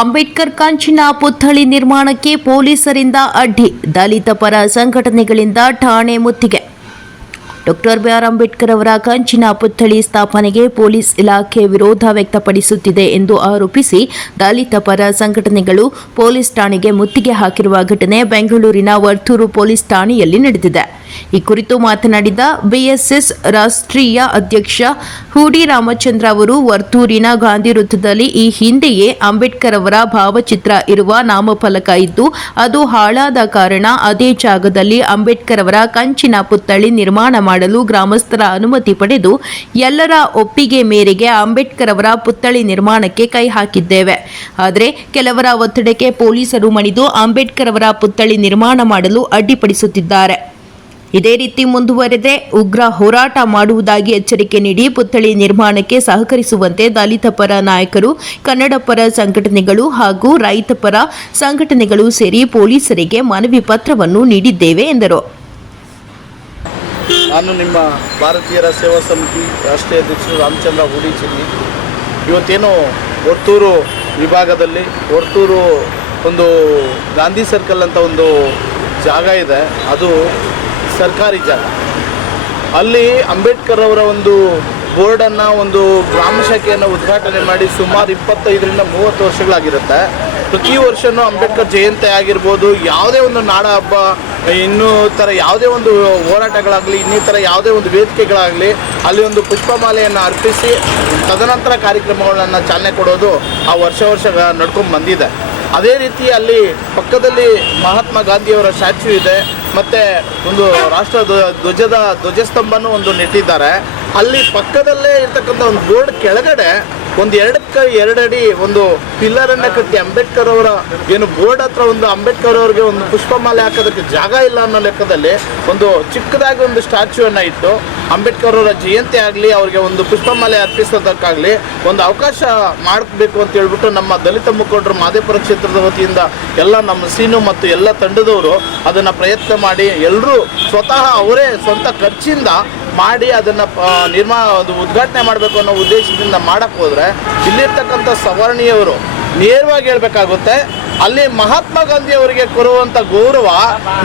ಅಂಬೇಡ್ಕರ್ ಕಂಚಿನ ಪುತ್ಥಳಿ ನಿರ್ಮಾಣಕ್ಕೆ ಪೊಲೀಸರಿಂದ ಅಡ್ಡಿ, ದಲಿತ ಪರ ಸಂಘಟನೆಗಳಿಂದ ಠಾಣೆ ಮುತ್ತಿಗೆ. ಡಾಕ್ಟರ್ ಬಿಆರ್ ಅಂಬೇಡ್ಕರ್ ಅವರ ಕಂಚಿನ ಪುತ್ಥಳಿ ಸ್ಥಾಪನೆಗೆ ಪೊಲೀಸ್ ಇಲಾಖೆ ವಿರೋಧ ವ್ಯಕ್ತಪಡಿಸುತ್ತಿದೆ ಎಂದು ಆರೋಪಿಸಿ ದಲಿತ ಪರ ಸಂಘಟನೆಗಳು ಪೊಲೀಸ್ ಠಾಣೆಗೆ ಮುತ್ತಿಗೆ ಹಾಕಿರುವ ಘಟನೆ ಬೆಂಗಳೂರಿನ ವರ್ತೂರು ಪೊಲೀಸ್ ಠಾಣೆಯಲ್ಲಿ ನಡೆದಿದೆ. ಈ ಕುರಿತು ಮಾತನಾಡಿದ ಬಿಎಸ್ಎಸ್ ರಾಷ್ಟ್ರೀಯ ಅಧ್ಯಕ್ಷ ಹೂಡಿ ರಾಮಚಂದ್ರ ಅವರು, ವರ್ತೂರಿನ ಗಾಂಧಿ ವೃತ್ತದಲ್ಲಿ ಈ ಹಿಂದೆಯೇ ಅಂಬೇಡ್ಕರ್ ಅವರ ಭಾವಚಿತ್ರ ಇರುವ ನಾಮಫಲಕ ಇದ್ದು, ಅದು ಹಾಳಾದ ಕಾರಣ ಅದೇ ಜಾಗದಲ್ಲಿ ಅಂಬೇಡ್ಕರ್ ಅವರ ಕಂಚಿನ ಪುತ್ಥಳಿ ನಿರ್ಮಾಣ ಮಾಡಲು ಗ್ರಾಮಸ್ಥರ ಅನುಮತಿ ಪಡೆದು ಎಲ್ಲರ ಒಪ್ಪಿಗೆ ಮೇರೆಗೆ ಅಂಬೇಡ್ಕರ್ ಅವರ ಪುತ್ಥಳಿ ನಿರ್ಮಾಣಕ್ಕೆ ಕೈ ಹಾಕಿದ್ದೇವೆ. ಆದರೆ ಕೆಲವರ ಒತ್ತಡಕ್ಕೆ ಪೊಲೀಸರು ಮಣಿದು ಅಂಬೇಡ್ಕರ್ ಅವರ ಪುತ್ಥಳಿ ನಿರ್ಮಾಣ ಮಾಡಲು ಅಡ್ಡಿಪಡಿಸುತ್ತಿದ್ದಾರೆ. ಇದೇ ರೀತಿ ಮುಂದುವರೆದರೆ ಉಗ್ರ ಹೋರಾಟ ಮಾಡುವುದಾಗಿ ಎಚ್ಚರಿಕೆ ನೀಡಿ ಪುತ್ಥಳಿ ನಿರ್ಮಾಣಕ್ಕೆ ಸಹಕರಿಸುವಂತೆ ದಲಿತ ಪರ ನಾಯಕರು, ಕನ್ನಡ ಪರ ಸಂಘಟನೆಗಳು ಹಾಗೂ ರೈತ ಪರ ಸಂಘಟನೆಗಳು ಸೇರಿ ಪೊಲೀಸರಿಗೆ ಮನವಿ ಪತ್ರವನ್ನು ನೀಡಿದ್ದೇವೆ ಎಂದರು. ನಾನು ನಿಮ್ಮ ಭಾರತೀಯರ ಸೇವಾ ಸಮಿತಿ ರಾಷ್ಟ್ರೀಯ ಅಧ್ಯಕ್ಷರು ರಾಮಚಂದ್ರ ಹೂಡಿಚಿನ್ನಿ ಇವತ್ತೇನು ವರ್ತೂರು ವಿಭಾಗದಲ್ಲಿ ವರ್ತೂರು ಒಂದು ಗಾಂಧಿ ಸರ್ಕಲ್ ಅಂತ ಒಂದು ಜಾಗ ಇದೆ. ಅದು ಸರ್ಕಾರಿ ಜಾಗ. ಅಲ್ಲಿ ಅಂಬೇಡ್ಕರ್ ಅವರ ಒಂದು ಬೋರ್ಡನ್ನು ಒಂದು ಗ್ರಾಮ ಶಾಖೆಯನ್ನು ಉದ್ಘಾಟನೆ ಮಾಡಿ ಸುಮಾರು ಇಪ್ಪತ್ತೈದರಿಂದ ಮೂವತ್ತು ವರ್ಷಗಳಾಗಿರುತ್ತೆ. ಪ್ರತಿ ವರ್ಷವೂ ಅಂಬೇಡ್ಕರ್ ಜಯಂತಿ ಆಗಿರ್ಬೋದು, ಯಾವುದೇ ಒಂದು ನಾಡ ಹಬ್ಬ, ಇನ್ನೂ ಥರ ಯಾವುದೇ ಒಂದು ಹೋರಾಟಗಳಾಗಲಿ ಇನ್ನಿತರ ಯಾವುದೇ ಒಂದು ವೇದಿಕೆಗಳಾಗಲಿ, ಅಲ್ಲಿ ಒಂದು ಪುಷ್ಪಮಾಲೆಯನ್ನು ಅರ್ಪಿಸಿ ತದನಂತರ ಕಾರ್ಯಕ್ರಮಗಳನ್ನು ಚಾಲನೆ ಕೊಡೋದು ಆ ವರ್ಷ ವರ್ಷ ನಡ್ಕೊಂಡು ಬಂದಿದೆ. ಅದೇ ರೀತಿ ಅಲ್ಲಿ ಪಕ್ಕದಲ್ಲಿ ಮಹಾತ್ಮ ಗಾಂಧಿಯವರ ಸ್ಟ್ಯಾಚ್ಯೂ ಇದೆ. ಮತ್ತು ಒಂದು ರಾಷ್ಟ್ರ ಧ್ವ- ಧ್ವಜದ ಧ್ವಜಸ್ತಂಭನೂ ಒಂದು ನೆಟ್ಟಿದ್ದಾರೆ. ಅಲ್ಲಿ ಪಕ್ಕದಲ್ಲೇ ಇರ್ತಕ್ಕಂಥ ಒಂದು ಬೋರ್ಡ್ ಕೆಳಗಡೆ ಒಂದು ಎರಡಕ್ಕೆ ಎರಡಡಿ ಒಂದು ಪಿಲ್ಲರನ್ನು ಕಟ್ಟಿ ಅಂಬೇಡ್ಕರ್ ಅವರ ಏನು ಬೋರ್ಡ್ ಹತ್ರ ಒಂದು ಅಂಬೇಡ್ಕರ್ ಅವರಿಗೆ ಒಂದು ಪುಷ್ಪಮಾಲೆ ಹಾಕೋದಕ್ಕೆ ಜಾಗ ಇಲ್ಲ ಅನ್ನೋ ಲೆಕ್ಕದಲ್ಲಿ ಒಂದು ಚಿಕ್ಕದಾಗಿ ಒಂದು ಸ್ಟ್ಯಾಚ್ಯೂವನ್ನು ಇಟ್ಟು ಅಂಬೇಡ್ಕರ್ ಅವರ ಜಯಂತಿ ಆಗಲಿ, ಅವರಿಗೆ ಒಂದು ಪುಷ್ಪಮಾಲೆ ಅರ್ಪಿಸೋದಕ್ಕಾಗಲಿ ಒಂದು ಅವಕಾಶ ಮಾಡಬೇಕು ಅಂತ ಹೇಳ್ಬಿಟ್ಟು ನಮ್ಮ ದಲಿತ ಮುಖಂಡರು ಮಾದೇಪುರ ಕ್ಷೇತ್ರದ ವತಿಯಿಂದ ಎಲ್ಲ ನಮ್ಮ ಸೀನು ಮತ್ತು ಎಲ್ಲ ತಂಡದವರು ಅದನ್ನು ಪ್ರಯತ್ನ ಮಾಡಿ ಎಲ್ಲರೂ ಸ್ವತಃ ಅವರೇ ಸ್ವಂತ ಖರ್ಚಿಂದ ಮಾಡಿ ಅದನ್ನು ನಿರ್ಮಾ, ಅದು ಉದ್ಘಾಟನೆ ಮಾಡಬೇಕು ಅನ್ನೋ ಉದ್ದೇಶದಿಂದ ಮಾಡಕ್ಕೆ ಹೋದರೆ ಇಲ್ಲಿರ್ತಕ್ಕಂಥ ಸವರ್ಣಿಯವರು ನೇರವಾಗಿ ಹೇಳಬೇಕಾಗುತ್ತೆ, ಅಲ್ಲಿ ಮಹಾತ್ಮ ಗಾಂಧಿ ಅವರಿಗೆ ಕೊಡುವಂಥ ಗೌರವ,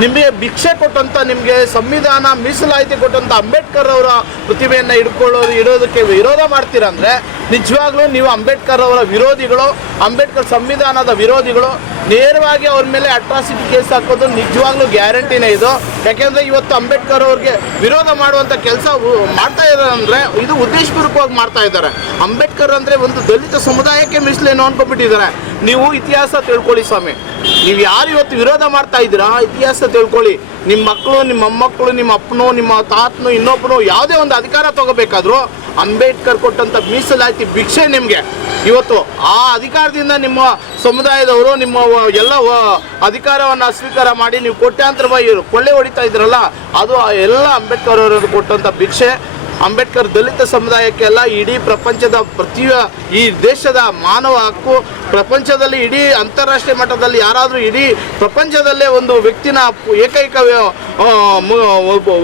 ನಿಮಗೆ ಭಿಕ್ಷೆ ಕೊಟ್ಟಂತ, ನಿಮಗೆ ಸಂವಿಧಾನ ಮೀಸಲಾಯಿತಿ ಕೊಟ್ಟಂತ ಅಂಬೇಡ್ಕರ್ ಅವರ ಪ್ರತಿಭೆಯನ್ನು ಇಟ್ಕೊಳ್ಳೋದು ಇಡೋದಕ್ಕೆ ವಿರೋಧ ಮಾಡ್ತೀರಂದ್ರೆ ನಿಜವಾಗ್ಲೂ ನೀವು ಅಂಬೇಡ್ಕರ್ ಅವರ ವಿರೋಧಿಗಳು, ಅಂಬೇಡ್ಕರ್ ಸಂವಿಧಾನದ ವಿರೋಧಿಗಳು, ನೇರವಾಗಿ ಅವ್ರ ಮೇಲೆ ಅಟ್ರಾಸಿಟಿ ಕೇಸ್ ಹಾಕೋದು ನಿಜವಾಗ್ಲೂ ಗ್ಯಾರಂಟಿನೇ ಇದು. ಯಾಕೆಂದ್ರೆ ಇವತ್ತು ಅಂಬೇಡ್ಕರ್ ಅವ್ರಿಗೆ ವಿರೋಧ ಮಾಡುವಂತ ಕೆಲಸ ಮಾಡ್ತಾ ಇದ್ದಾರೆ ಅಂದ್ರೆ ಇದು ಉದ್ದೇಶಪೂರ್ವಕವಾಗಿ ಮಾಡ್ತಾ ಇದ್ದಾರೆ. ಅಂಬೇಡ್ಕರ್ ಅಂದ್ರೆ ಒಂದು ದಲಿತ ಸಮುದಾಯಕ್ಕೆ ಮೀಸಲೇನು ಅನ್ಕೊಂಡ್ಬಿಟ್ಟಿದ್ದಾರೆ. ನೀವು ಇತಿಹಾಸ ತಿಳ್ಕೊಳ್ಳಿ ಸ್ವಾಮಿ. ನೀವು ಯಾರು ಇವತ್ತು ವಿರೋಧ ಮಾಡ್ತಾ ಇದ್ದೀರಾ? ಇತಿಹಾಸ ತಿಳ್ಕೊಳ್ಳಿ. ನಿಮ್ಮ ಮಕ್ಕಳು ನಿಮ್ಮ ಮೊಮ್ಮಕ್ಕಳು, ನಿಮ್ಮ ಅಪ್ಪನೋ, ನಿಮ್ಮ ತಾತನೋ, ಇನ್ನೊಬ್ಬನೋ ಯಾವುದೇ ಒಂದು ಅಧಿಕಾರ ತಗೋಬೇಕಾದ್ರೂ ಅಂಬೇಡ್ಕರ್ ಕೊಟ್ಟಂಥ ಮೀಸಲಾತಿ ಭಿಕ್ಷೆ ನಿಮಗೆ. ಇವತ್ತು ಆ ಅಧಿಕಾರದಿಂದ ನಿಮ್ಮ ಸಮುದಾಯದವರು ನಿಮ್ಮ ಎಲ್ಲ ಅಧಿಕಾರವನ್ನು ಸ್ವೀಕಾರ ಮಾಡಿ ನೀವು ಕೋಟ್ಯಾಂತರ ಕೊಳ್ಳೆ ಹೊಡಿತಾ ಇದ್ರಲ್ಲ, ಅದು ಎಲ್ಲ ಅಂಬೇಡ್ಕರ್ ಅವರು ಕೊಟ್ಟಂಥ ಭಿಕ್ಷೆ. ಅಂಬೇಡ್ಕರ್ ದಲಿತ ಸಮುದಾಯಕ್ಕೆಲ್ಲ ಇಡೀ ಪ್ರಪಂಚದ ಪ್ರತಿ ಈ ದೇಶದ ಮಾನವ ಹಕ್ಕು, ಪ್ರಪಂಚದಲ್ಲಿ ಇಡೀ ಅಂತಾರಾಷ್ಟ್ರೀಯ ಮಟ್ಟದಲ್ಲಿ ಯಾರಾದರೂ ಇಡೀ ಪ್ರಪಂಚದಲ್ಲೇ ಒಂದು ವ್ಯಕ್ತಿನ ಏಕೈಕ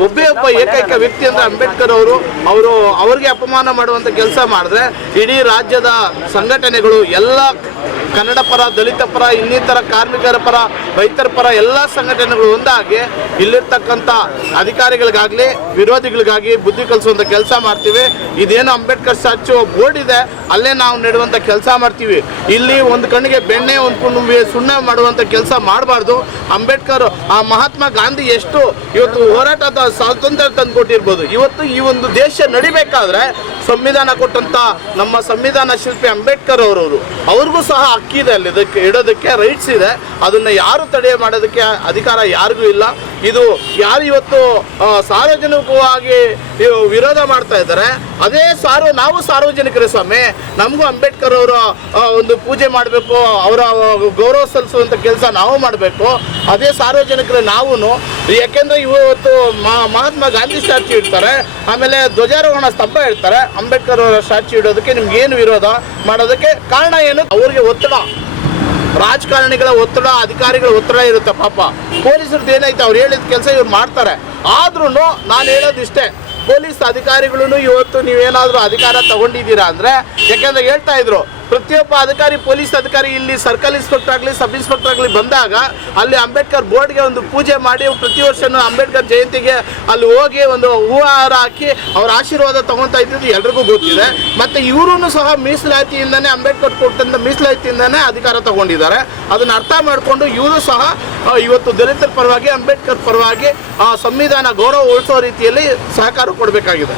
ಒಬ್ಬೇ, ಒಬ್ಬ ಏಕೈಕ ವ್ಯಕ್ತಿ ಅಂದರೆ ಅಂಬೇಡ್ಕರ್ ಅವರು ಅವರು, ಅವ್ರಿಗೆ ಅಪಮಾನ ಮಾಡುವಂಥ ಕೆಲಸ ಮಾಡಿದ್ರೆ ಇಡೀ ರಾಜ್ಯದ ಸಂಘಟನೆಗಳು ಎಲ್ಲ ಕನ್ನಡ ಪರ, ದಲಿತ ಪರ, ಇನ್ನಿತರ ಕಾರ್ಮಿಕರ ಪರ, ರೈತರ ಪರ ಎಲ್ಲ ಸಂಘಟನೆಗಳು ಒಂದಾಗಿ ಇಲ್ಲಿರ್ತಕ್ಕಂಥ ಅಧಿಕಾರಿಗಳಿಗಾಗಲಿ, ವಿರೋಧಿಗಳಿಗಾಗಿ ಬುದ್ಧಿ ಕಲಿಸುವಂಥ ಕೆಲಸ ಮಾಡ್ತೀವಿ. ಇದೇನು ಅಂಬೇಡ್ಕರ್ ಸಚ್ಚುವ ಬೋರ್ಡ್ ಇದೆ, ಅಲ್ಲೇ ನಾವು ನೆಡುವಂಥ ಕೆಲಸ ಮಾಡ್ತೀವಿ. ಇಲ್ಲಿ ಒಂದು ಕಣ್ಣಿಗೆ ಬೆಣ್ಣೆ, ಒಂದು ಕುಣುಂಬಿ ಸುಣ್ಣ ಮಾಡುವಂಥ ಕೆಲಸ ಮಾಡಬಾರ್ದು. ಅಂಬೇಡ್ಕರ್, ಆ ಮಹಾತ್ಮ ಗಾಂಧಿ ಎಷ್ಟು ಇವತ್ತು ಹೋರಾಟದ ಸ್ವಾತಂತ್ರ್ಯ ತಂದು ಕೊಟ್ಟಿರ್ಬೋದು ಇವತ್ತು ಈ ಒಂದು ದೇಶ ನಡಿಬೇಕಾದ್ರೆ ಸಂವಿಧಾನ ಕೊಟ್ಟಂತ ನಮ್ಮ ಸಂವಿಧಾನ ಶಿಲ್ಪಿ ಅಂಬೇಡ್ಕರ್ ಅವರವರು. ಅವ್ರಿಗೂ ಸಹ ಹಕ್ಕಿದೆ ಅಲ್ಲಿ. ಇದಕ್ಕೆ ಇಡೋದಕ್ಕೆ ರೈಟ್ಸ್ ಇದೆ. ಅದನ್ನ ಯಾರು ತಡೆ ಮಾಡೋದಕ್ಕೆ ಅಧಿಕಾರ ಯಾರಿಗೂ ಇಲ್ಲ. ಇದು ಯಾರು ಇವತ್ತು ಸಾರ್ವಜನಿಕವಾಗಿ ವಿರೋಧ ಮಾಡ್ತಾ ಇದ್ದಾರೆ, ಅದೇ ಸಾರ್ವ, ನಾವು ಸಾರ್ವಜನಿಕರೇ ಸ್ವಾಮಿ. ನಮಗೂ ಅಂಬೇಡ್ಕರ್ ಅವರು ಒಂದು ಪೂಜೆ ಮಾಡಬೇಕು, ಅವರ ಗೌರವ ಸಲ್ಲಿಸುವಂಥ ಕೆಲಸ ನಾವು ಮಾಡಬೇಕು. ಅದೇ ಸಾರ್ವಜನಿಕರೇ ನಾವು ಯಾಕೆಂದ್ರೆ ಇವತ್ತು ಮಹಾತ್ಮ ಗಾಂಧಿ ಸ್ಟ್ಯಾಚ್ಯೂ ಇಡ್ತಾರೆ, ಆಮೇಲೆ ಧ್ವಜಾರೋಹಣ ಸ್ತಂಭ ಇಡ್ತಾರೆ, ಅಂಬೇಡ್ಕರ್ ಅವರ ಸ್ಟ್ಯಾಚ್ಯೂ ಇಡೋದಕ್ಕೆ ನಿಮ್ಗೆ ಏನು ವಿರೋಧ ಮಾಡೋದಕ್ಕೆ ಕಾರಣ ಏನು? ಅವ್ರಿಗೆ ಒತ್ತಡ. ರಾಜಕಾರಣಿಗಳ ಒತ್ತಡ, ಅಧಿಕಾರಿಗಳ ಒತ್ತಡ ಇರುತ್ತೆ ಪಾಪ. ಪೊಲೀಸರದ್ದು ಏನಾಯ್ತು? ಅವ್ರು ಹೇಳಿದ ಕೆಲಸ ಇವ್ರು ಮಾಡ್ತಾರೆ. ಆದ್ರೂ ನಾನು ಹೇಳೋದಿಷ್ಟೇ ಪೊಲೀಸ್ ಅಧಿಕಾರಿಗಳು ಇವತ್ತು ನೀವೇನಾದರೂ ಅಧಿಕಾರ ತಗೊಂಡಿದ್ದೀರಾ ಅಂದರೆ, ಯಾಕೆಂದ್ರೆ ಹೇಳ್ತಾ ಇದ್ರು ಪ್ರತಿಯೊಬ್ಬ ಅಧಿಕಾರಿ, ಪೊಲೀಸ್ ಅಧಿಕಾರಿ ಇಲ್ಲಿ ಸರ್ಕಲ್ ಇನ್ಸ್ಪೆಕ್ಟರ್ ಆಗಲಿ, ಸಬ್ ಇನ್ಸ್ಪೆಕ್ಟರ್ ಆಗಲಿ ಬಂದಾಗ ಅಲ್ಲಿ ಅಂಬೇಡ್ಕರ್ ಬೋರ್ಡ್ಗೆ ಒಂದು ಪೂಜೆ ಮಾಡಿ ಪ್ರತಿ ವರ್ಷನೂ ಅಂಬೇಡ್ಕರ್ ಜಯಂತಿಗೆ ಅಲ್ಲಿ ಹೋಗಿ ಒಂದು ಹೂವಾರ ಹಾಕಿ ಅವ್ರ ಆಶೀರ್ವಾದ ತಗೊತಾ ಇದ್ದಿದ್ದು ಎಲ್ರಿಗೂ ಗೊತ್ತಿದೆ. ಮತ್ತು ಇವರು ಸಹ ಮೀಸಲಾತಿಯಿಂದನೇ ಅಂಬೇಡ್ಕರ್ ಕೊಟ್ಟಂತ ಮೀಸಲಾತಿಯಿಂದನೇ ಅಧಿಕಾರ ತಗೊಂಡಿದ್ದಾರೆ. ಅದನ್ನ ಅರ್ಥ ಮಾಡಿಕೊಂಡು ಇವರು ಸಹ ಇವತ್ತು ದಲಿತರ ಪರವಾಗಿ, ಅಂಬೇಡ್ಕರ್ ಪರವಾಗಿ, ಆ, ಸಂವಿಧಾನ ಗೌರವ ಉಳಿಸೋ ರೀತಿಯಲ್ಲಿ ಸಹಕಾರ ಕೊಡಬೇಕಾಗಿದೆ.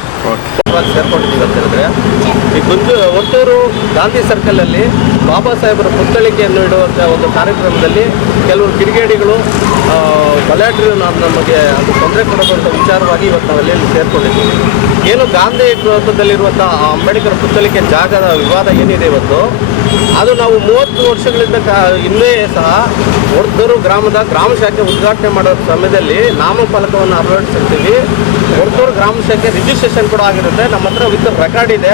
ಈ ಗುಂಜು ಒಟ್ಟೂರು ಗಾಂಧಿ ಸರ್ಕಲಲ್ಲಿ ಬಾಬಾ ಸಾಹೇಬರ ಪುತ್ಥಳಿಕೆಯನ್ನು ಇಡುವಂಥ ಒಂದು ಕಾರ್ಯಕ್ರಮದಲ್ಲಿ ಕೆಲವರು ಕಿಡಿಗೇಡಿಗಳು ಬಲಾಟ್ರಿ ನಾವು ನಮಗೆ ಅದು ತೊಂದರೆ ಕೊಡುವಂಥ ವಿಚಾರವಾಗಿ ಇವತ್ತು ನಾವು ಅಲ್ಲಿ ಸೇರ್ಕೊಂಡಿದ್ದೀವಿ. ಏನು ಗಾಂಧಿ ಗೃಹದಲ್ಲಿರುವಂಥ ಆ ಅಂಬೇಡ್ಕರ್ ಪುತ್ಥಳಿಕೆ ಜಾಗದ ವಿವಾದ ಏನಿದೆ ಇವತ್ತು? ಅದು ನಾವು ಮೂವತ್ತು ವರ್ಷಗಳಿಂದ ಕ ಹಿಂದೆ ಸಹ ಹೊರದೂರು ಗ್ರಾಮದ ಗ್ರಾಮ ಶಾಖೆ ಉದ್ಘಾಟನೆ ಮಾಡೋ ಸಮಯದಲ್ಲಿ ನಾಮಫಲಕವನ್ನು ಅಳವಡಿಸಿರ್ತೀವಿ. ಹೊರದೂರು ಗ್ರಾಮ ಶಾಖೆ ರಿಜಿಸ್ಟ್ರೇಷನ್ ಕೂಡ ಆಗಿರುತ್ತೆ. ನಮ್ಮ ಹತ್ರ ವಿತ್ ರೆಕಾರ್ಡ್ ಇದೆ.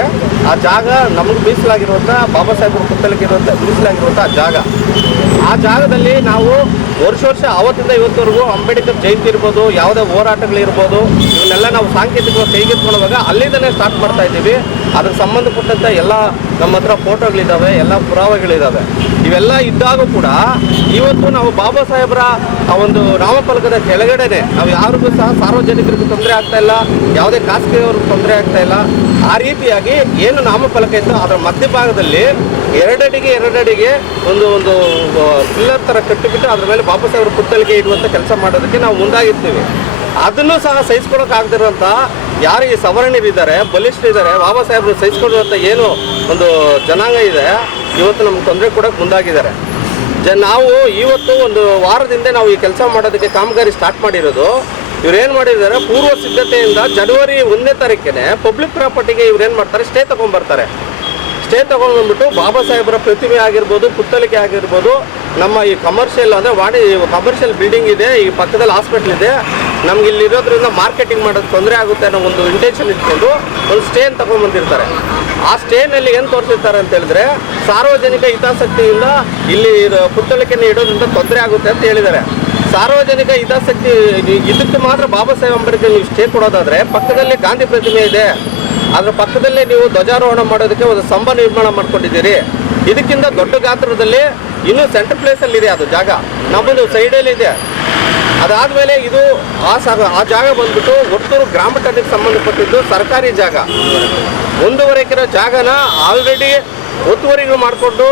ಆ ಜಾಗ ನಮಗೆ ಮೀಸಲಾಗಿರುವಂಥ ಬಾಬಾ ಸಾಹೇಬ್ರ ಪುಸ್ತಕಕ್ಕೆ ಇರುವಂಥ ಮೀಸಲಾಗಿರುವಂಥ ಆ ಜಾಗ. ಆ ಜಾಗದಲ್ಲಿ ನಾವು ವರ್ಷ ವರ್ಷ ಅವತ್ತಿಂದ ಇವತ್ತವರೆಗೂ ಅಂಬೇಡ್ಕರ್ ಜಯಂತಿ ಇರ್ಬೋದು, ಯಾವುದೇ ಹೋರಾಟಗಳಿರ್ಬೋದು, ಇವನ್ನೆಲ್ಲ ನಾವು ಸಾಂಕೇತಿಕವಾಗಿ ಕೈಗೆತ್ಕೊಳ್ಳುವಾಗ ಅಲ್ಲಿಂದಲೇ ಸ್ಟಾರ್ಟ್ ಮಾಡ್ತಾ ಇದ್ದೀವಿ. ಅದಕ್ಕೆ ಸಂಬಂಧಪಟ್ಟಂಥ ಎಲ್ಲ ನಮ್ಮ ಹತ್ರ ಫೋಟೋಗಳಿದ್ದಾವೆ ಎಲ್ಲ ಪುರಾವೆಗಳಿದ್ದಾವೆ ಇವೆಲ್ಲ ಇದ್ದಾಗ ಕೂಡ ಇವತ್ತು ನಾವು ಬಾಬಾ ಸಾಹೇಬರ ಆ ಒಂದು ನಾಮಫಲಕದ ಕೆಳಗಡೆನೆ ನಾವು ಯಾರಿಗೂ ಸಹ ಸಾರ್ವಜನಿಕರಿಗೂ ತೊಂದರೆ ಆಗ್ತಾ ಇಲ್ಲ, ಯಾವುದೇ ಖಾಸಗಿಯವ್ರಿಗೂ ತೊಂದರೆ ಆಗ್ತಾ ಇಲ್ಲ. ಆ ರೀತಿಯಾಗಿ ಏನು ನಾಮಫಲಕ ಇತ್ತು ಅದರ ಮಧ್ಯಭಾಗದಲ್ಲಿ ಎರಡಡಿಗೆ ಎರಡಡಿಗೆ ಒಂದು ಒಂದು ಪಿಲ್ಲರ್ ಥರ ಕಟ್ಟಿಬಿಟ್ಟು ಅದ್ರ ಮೇಲೆ ಬಾಬಾ ಸಾಹೇಬ್ರ ಕುತ್ತಲಿಗೆ ಇಡುವಂಥ ಕೆಲಸ ಮಾಡೋದಕ್ಕೆ ನಾವು ಮುಂದಾಗಿರ್ತೀವಿ. ಅದನ್ನು ಸಹ ಸಹಿಸ್ಕೊಳಕ್ಕಾಗದಿರುವಂಥ ಯಾರು ಈ ಸವರ್ಣರಿದ್ದಾರೆ, ಬಲಿಷ್ಠರಿದ್ದಾರೆ, ಬಾಬಾ ಸಾಹೇಬರು ಸಹಿಸ್ಕೊಳ್ಳುವಂಥ ಏನು ಒಂದು ಜನಾಂಗ ಇದೆ, ಇವತ್ತು ನಮ್ಗೆ ತೊಂದರೆ ಕೊಡೋಕೆ ಮುಂದಾಗಿದ್ದಾರೆ. ಜ ನಾವು ಇವತ್ತು ಒಂದು ವಾರದಿಂದ ನಾವು ಈ ಕೆಲಸ ಮಾಡೋದಕ್ಕೆ ಕಾಮಗಾರಿ ಸ್ಟಾರ್ಟ್ ಮಾಡಿರೋದು. ಇವ್ರೇನು ಮಾಡಿದ್ದಾರೆ, ಪೂರ್ವ ಸಿದ್ಧತೆಯಿಂದ ಜನವರಿ ಒಂದನೇ ತಾರೀಕೇನೆ ಪಬ್ಲಿಕ್ ಪ್ರಾಪರ್ಟಿಗೆ ಇವ್ರೇನು ಮಾಡ್ತಾರೆ ಸ್ಟೇ ತೊಗೊಂಡ್ಬರ್ತಾರೆ ಸ್ಟೇ ತೊಗೊಂಡ್ಬಂದ್ಬಿಟ್ಟು ಬಾಬಾ ಸಾಹೇಬರ ಪ್ರತಿಮೆ ಆಗಿರ್ಬೋದು ಪುತ್ತಲಿಕೆ ಆಗಿರ್ಬೋದು, ನಮ್ಮ ಈ ಕಮರ್ಷಿಯಲ್ ಅಂದರೆ ವಾಣಿ ಕಮರ್ಷಿಯಲ್ ಬಿಲ್ಡಿಂಗ್ ಇದೆ, ಈ ಪಕ್ಕದಲ್ಲಿ ಹಾಸ್ಪಿಟ್ಲ್ ಇದೆ. ನಮ್ಗೆ ಇಲ್ಲಿ ಇರೋದ್ರಿಂದ ಮಾರ್ಕೆಟಿಂಗ್ ಮಾಡೋದು ತೊಂದರೆ ಆಗುತ್ತೆ ಅನ್ನೋ ಒಂದು ಇಂಟೆನ್ಷನ್ ಇಟ್ಕೊಂಡು ಒಂದು ಸ್ಟೇನ್ ತಗೊಂಡ್ಬಂದಿರ್ತಾರೆ ಆ ಸ್ಟೇನಲ್ಲಿ ಏನು ತೋರಿಸಿರ್ತಾರೆ ಅಂತ ಹೇಳಿದ್ರೆ, ಸಾರ್ವಜನಿಕ ಹಿತಾಸಕ್ತಿಯಿಂದ ಇಲ್ಲಿ ಪುತ್ತಳಿಕೆಯನ್ನು ಇಡೋದ್ರಿಂದ ತೊಂದರೆ ಆಗುತ್ತೆ ಅಂತ ಹೇಳಿದ್ದಾರೆ. ಸಾರ್ವಜನಿಕ ಹಿತಾಸಕ್ತಿ, ಇದಕ್ಕೆ ಮಾತ್ರ ಬಾಬಾ ಸಾಹೇಬ್ ಅಂಬೇಡ್ಕರ್ ನೀವು ಸ್ಟೇ ಕೊಡೋದಾದ್ರೆ, ಪಕ್ಕದಲ್ಲಿ ಗಾಂಧಿ ಪ್ರತಿಮೆ ಇದೆ. ಅದ್ರ ಪಕ್ಕದಲ್ಲೇ ನೀವು ಧ್ವಜಾರೋಹಣ ಮಾಡೋದಕ್ಕೆ ಒಂದು ಸ್ತಂಭ ನಿರ್ಮಾಣ ಮಾಡ್ಕೊಂಡಿದ್ದೀರಿ. ಇದಕ್ಕಿಂತ ದೊಡ್ಡ ಗಾತ್ರದಲ್ಲಿ ಇನ್ನೂ ಪ್ಲೇಸ್ ಪ್ಲೇಸಲ್ಲಿ ಇದೆ ಅದು ಜಾಗ. ನಮ್ಮದು ಸೈಡಲ್ಲಿ ಇದೆ. ಅದಾದಮೇಲೆ ಇದು ಆ ಸಾಗ ಆ ಜಾಗ ಬಂದ್ಬಿಟ್ಟು ಒಟ್ಟೂರು ಗ್ರಾಮ ಠಾಣೆಗೆ ಸಂಬಂಧಪಟ್ಟಿದ್ದು ಸರ್ಕಾರಿ ಜಾಗ. ಒಂದೂವರೆ ಜಾಗನ ಆಲ್ರೆಡಿ ಒತ್ತುವರಿಗಳು ಮಾಡಿಕೊಂಡು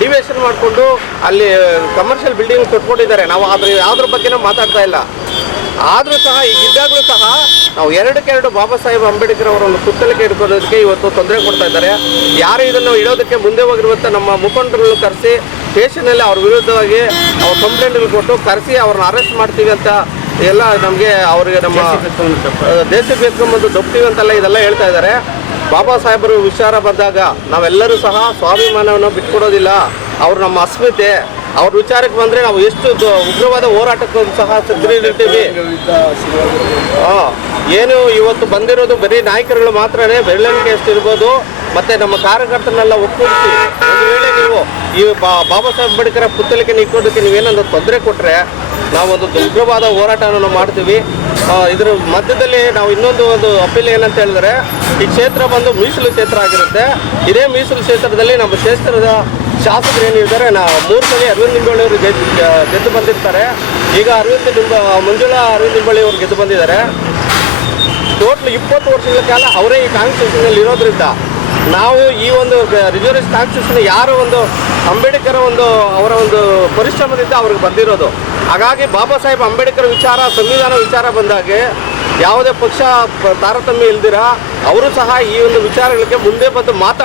ಡಿವೇಷನ್ ಮಾಡಿಕೊಂಡು ಅಲ್ಲಿ ಕಮರ್ಷಿಯಲ್ ಬಿಲ್ಡಿಂಗ್ ಕೊಟ್ಕೊಂಡಿದ್ದಾರೆ. ನಾವು ಅದ್ರ ಯಾವುದ್ರ ಬಗ್ಗೆನೂ ಮಾತಾಡ್ತಾ ಇಲ್ಲ. ಆದರೂ ಸಹ ಈಗ ಇದ್ದಾಗಲೂ ಸಹ ನಾವು ಎರಡಕ್ಕೆರಡು ಬಾಬಾ ಸಾಹೇಬ್ ಅಂಬೇಡ್ಕರ್ ಅವರ ಒಂದು ಪುತ್ತಳಿಕೆ ಇಟ್ಕೊಳ್ಳೋದಕ್ಕೆ ಇವತ್ತು ತೊಂದರೆ ಕೊಡ್ತಾ ಇದ್ದಾರೆ. ಯಾರು ಇದನ್ನು ಇಡೋದಕ್ಕೆ ಮುಂದೆ ಹೋಗಿರುವಂಥ ನಮ್ಮ ಮುಖಂಡರನ್ನು ಕರೆಸಿ ಸ್ಟೇಷನಲ್ಲಿ ಅವ್ರ ವಿರುದ್ಧವಾಗಿ ಅವ್ರ ಕಂಪ್ಲೇಂಟ್ಗಳು ಕೊಟ್ಟು ಕರೆಸಿ ಅವ್ರನ್ನ ಅರೆಸ್ಟ್ ಮಾಡ್ತೀವಿ ಅಂತ ಎಲ್ಲ ನಮಗೆ ಅವರಿಗೆ ನಮ್ಮ ದೇಶಕ್ಕೆ ಬೇಕಂಬಂದು ದೊಪ್ತೀವಿ ಅಂತೆಲ್ಲ ಇದೆಲ್ಲ ಹೇಳ್ತಾ ಇದ್ದಾರೆ. ಬಾಬಾ ಸಾಹೇಬರು ವಿಚಾರ ಬಂದಾಗ ನಾವೆಲ್ಲರೂ ಸಹ ಸ್ವಾಭಿಮಾನವನ್ನು ಬಿಟ್ಕೊಡೋದಿಲ್ಲ. ಅವರು ನಮ್ಮ ಅಸ್ಮಿತೆ. ಅವ್ರ ವಿಚಾರಕ್ಕೆ ಬಂದರೆ ನಾವು ಎಷ್ಟು ಉಗ್ರವಾದ ಹೋರಾಟಕ್ಕೂ ಸಹ ಸಿದ್ಧರಿರ್ತೀವಿ ಆ, ಏನು ಇವತ್ತು ಬಂದಿರೋದು ಬರೀ ನಾಯಕರುಗಳು ಮಾತ್ರನೇ ಬೆರಳಿಕೆ ಎಷ್ಟು ಇರ್ಬೋದು ಮತ್ತೆ ನಮ್ಮ ಕಾರ್ಯಕರ್ತರನ್ನೆಲ್ಲ ಒಕ್ಕೂಡಿಸಿ ಒಂದು ವೇಳೆ ನೀವು ಈ ಬಾ- ಬಾಬಾ ಸಾಹೇಬ್ ಅಂಬೇಡ್ಕರ್ ಪುತ್ತಲಿಕೆ ಇಕ್ಕೋದಕ್ಕೆ ನೀವೇನೊಂದು ತೊಂದರೆ ಕೊಟ್ಟರೆ ನಾವೊಂದು ಉಗ್ರವಾದ ಹೋರಾಟವನ್ನು ಮಾಡ್ತೀವಿ. ಇದ್ರ ಮಧ್ಯದಲ್ಲಿ ನಾವು ಇನ್ನೊಂದು ಒಂದು ಅಪೀಲ್ ಏನಂತ ಹೇಳಿದ್ರೆ ಈ ಕ್ಷೇತ್ರ ಬಂದು ಮೀಸಲು ಕ್ಷೇತ್ರ ಆಗಿರುತ್ತೆ. ಇದೇ ಮೀಸಲು ಕ್ಷೇತ್ರದಲ್ಲಿ ನಮ್ಮ ಕ್ಷೇತ್ರದ ಶಾಸಕರು ಏನಿದ್ದಾರೆ ನಾ ಮೂರು ಸಲ ಅರವಿಂದ್ ನಿಂಬಳ್ಳಿ ಅವರು ಗೆದ್ದು ಗೆದ್ದು ಬಂದಿರ್ತಾರೆ. ಈಗ ಅರವಿಂದ್ ನಿಂಬ ಮಂಜುಳಾ ಅರವಿಂದ್ ನಿಂಬಳ್ಳಿ ಅವರು ಗೆದ್ದು ಬಂದಿದ್ದಾರೆ. ಟೋಟಲ್ ಇಪ್ಪತ್ತು ವರ್ಷಗಳ ಕಾಲ ಅವರೇ ಈ ಕಾನ್ಸ್ಟಿಟ್ಯೂಷನಲ್ಲಿ ಇರೋದ್ರಿಂದ ನಾವು ಈ ಒಂದು ರಿಸರ್ವೇಷನ್ ಕಾನ್ಸ್ಟಿಟ್ಯೂಷನ್ ಯಾರು ಒಂದು ಅಂಬೇಡ್ಕರ್ ಒಂದು, ಅವರ ಒಂದು ಪರಿಶ್ರಮದಿಂದ ಅವ್ರಿಗೆ ಬಂದಿರೋದು. ಹಾಗಾಗಿ ಬಾಬಾ ಸಾಹೇಬ್ ಅಂಬೇಡ್ಕರ್ ವಿಚಾರ, ಸಂವಿಧಾನ ವಿಚಾರ ಬಂದಾಗೆ ಯಾವುದೇ ಪಕ್ಷ ತಾರತಮ್ಯ ಇಲ್ದಿರ, ಅವರು ಸಹ ಈ ಒಂದು ವಿಚಾರಗಳಿಗೆ ಮುಂದೆ ಬಂದು ಮಾತಾಡ